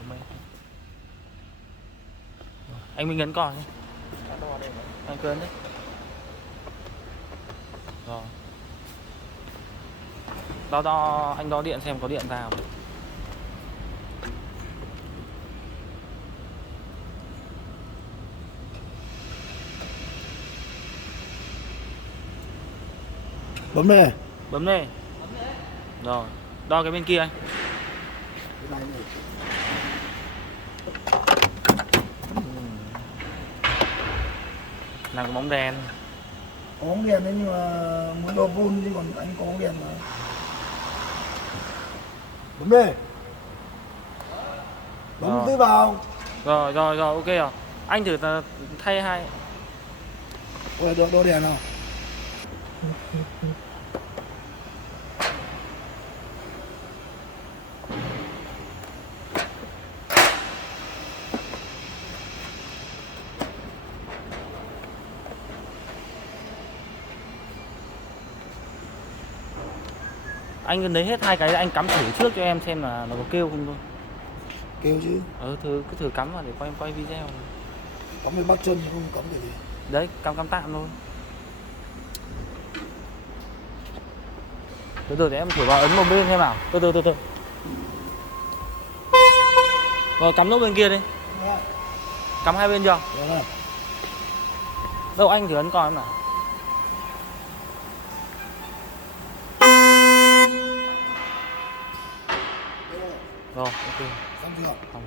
km. Anh Minh ấn còi. Anh cứ ấn đấy. Rồi. Đo anh đo điện xem có điện ra không. Bấm đây. Bấm đây. Rồi, đo cái bên kia anh. Làm cái bóng đèn. Có bóng đèn đấy nhưng mà muốn đo vôn chứ còn anh có bóng đèn mà. Bấm đây. Bấm tới vào. Rồi, ok rồi. Anh thử thay hai. Ôi, đo đèn nào. Anh lấy hết hai cái anh cắm thử trước cho em xem là nó có kêu không thôi. Kêu chứ. Cứ thử cắm vào để quay video. Cắm lên bắt chân chứ không cắm cái gì. Đấy, cắm tạm thôi. Từ để em thử vào ấn một bên xem nào. Từ. Rồi cắm nốt bên kia đi. Cắm hai bên chưa? Rồi. Đâu anh thử ấn coi em nào. Rồi, ok. Xong chưa? Xong.